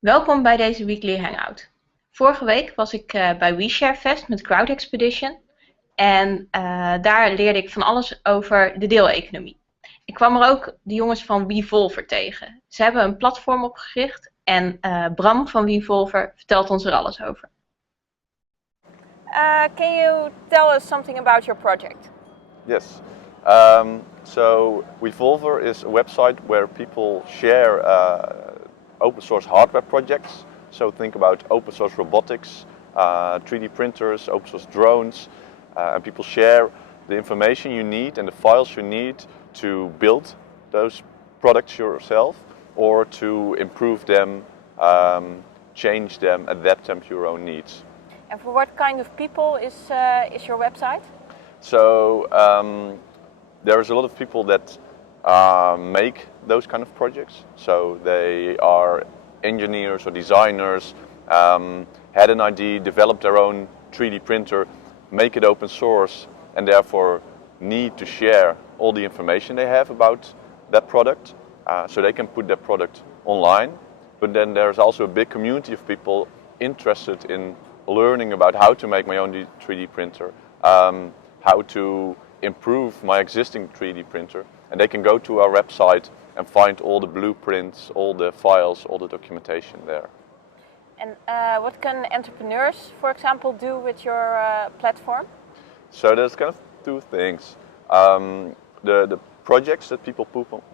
Welkom bij deze weekly hangout. Vorige week was ik bij WeSharefest met Crowd Expedition en daar leerde ik van alles over de deeleconomie. Ik kwam er ook de jongens van Wevolver tegen. Ze hebben een platform opgericht en Bram van Wevolver vertelt ons er alles over. Can you tell us something about your project? Yes. So Wevolver is a website where people share open source hardware projects. So think about open source robotics, 3D printers, open source drones, and people share the information you need and the files you need to build those products yourself or to improve them, change them, adapt them to your own needs. And for what kind of people is your website? So there's a lot of people that make those kind of projects. So they are engineers or designers, had an idea, developed their own 3D printer, make it open source, and therefore need to share all the information they have about that product, so they can put their product online. But then there's also a big community of people interested in learning about how to make my own 3D printer, how to improve my existing 3D printer, and they can go to our website and find all the blueprints, all the files, all the documentation there. And what can entrepreneurs, for example, do with your platform? So there's kind of two things. The projects that people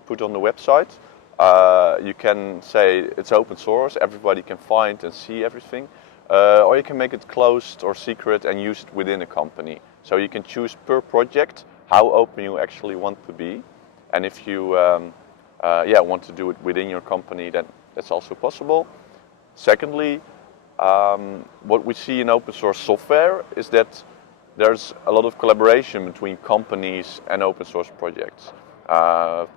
put on the website, you can say it's open source, everybody can find and see everything. Or you can make it closed or secret and use it within a company. So you can choose per project how open you actually want to be. And if you want to do it within your company, then that's also possible. Secondly, what we see in open source software is that there's a lot of collaboration between companies and open source projects.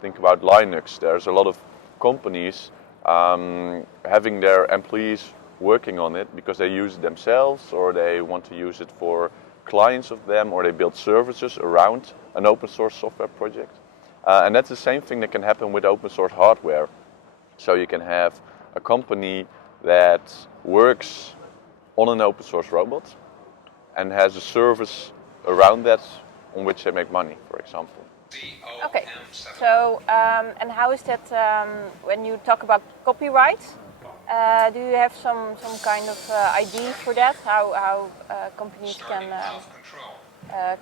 Think about Linux. There's a lot of companies having their employees working on it because they use it themselves or they want to use it for clients of them or they build services around an open source software project. And that's the same thing that can happen with open source hardware. So you can have a company that works on an open source robot and has a service around that on which they make money, for example. Okay, so and how is that when you talk about copyright? Do you have some kind of idea for that? How companies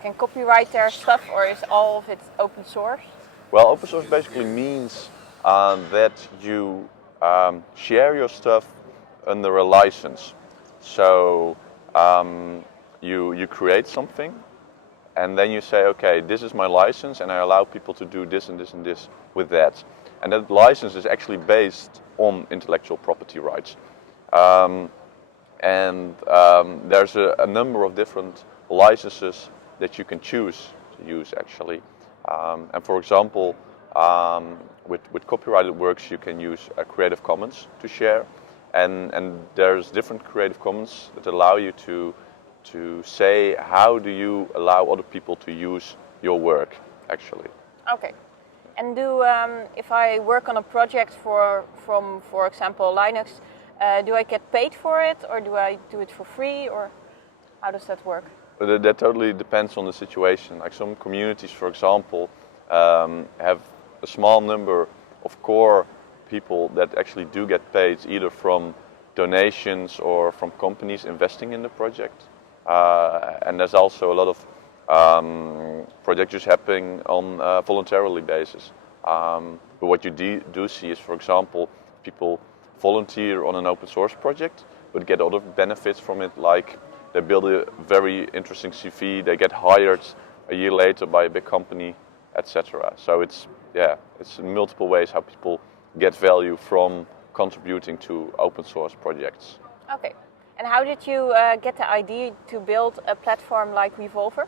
can copyright their stuff, or is all of it open source? Well, open source basically means that you share your stuff under a license. So you create something, and then you say, okay, this is my license, and I allow people to do this and this and this with that. And that license is actually based on intellectual property rights. There's a number of different licenses that you can choose to use actually. And for example, with copyrighted works you can use Creative Commons to share. And there's different Creative Commons that allow you to say how do you allow other people to use your work actually. Okay. And if I work on a project from, for example, Linux, do I get paid for it, or do I do it for free, or how does that work? That totally depends on the situation. Like some communities, for example, have a small number of core people that actually do get paid either from donations or from companies investing in the project. And there's also a lot of projects just happening on a voluntarily basis. But what you do see is, for example, people volunteer on an open source project but get other benefits from it, like they build a very interesting CV, they get hired a year later by a big company, etc. So it's in multiple ways how people get value from contributing to open source projects. Okay. And how did you get the idea to build a platform like Wevolver?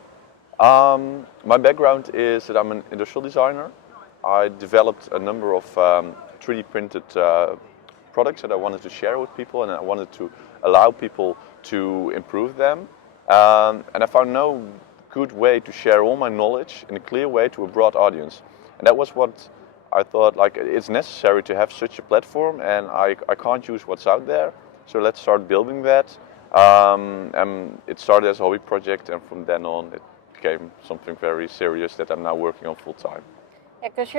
My background is that I'm an industrial designer. I developed a number of 3D printed products that I wanted to share with people, and I wanted to allow people to improve them. And I found no good way to share all my knowledge in a clear way to a broad audience. And that was what I thought like it's necessary to have such a platform, and I can't use what's out there. So let's start building that. And it started as a hobby project, and from then on it became something very serious that I'm now working on full time. Yeah, because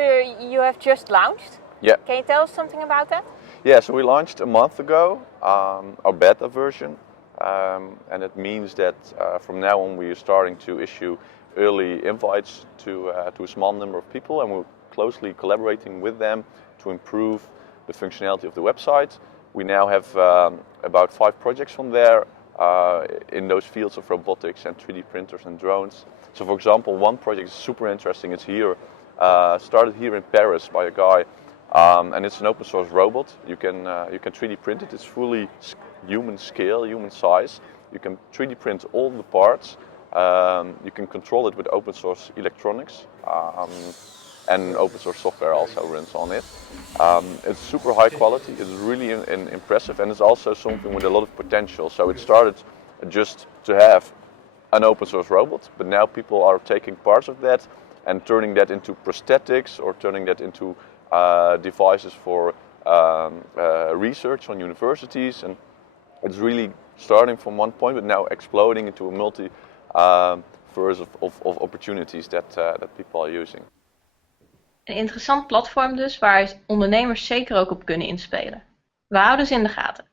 you have just launched. Yeah. Can you tell us something about that? Yeah, so we launched a month ago, our beta version, and it means that from now on we are starting to issue early invites to a small number of people, and we're closely collaborating with them to improve the functionality of the website. We now have about 5 projects from there in those fields of robotics and 3D printers and drones. So for example, one project is super interesting. It's here, started here in Paris by a guy, and it's an open source robot. You can 3D print it. It's fully human scale, human size. You can 3D print all the parts. You can control it with open source electronics. And open source software also runs on it. It's super high quality, it's really impressive, and it's also something with a lot of potential. So it started just to have an open source robot, but now people are taking parts of that and turning that into prosthetics or turning that into devices for research on universities. And it's really starting from one point, but now exploding into a multiverse of opportunities that people are using. Een interessant platform dus, waar ondernemers zeker ook op kunnen inspelen. We houden ze in de gaten.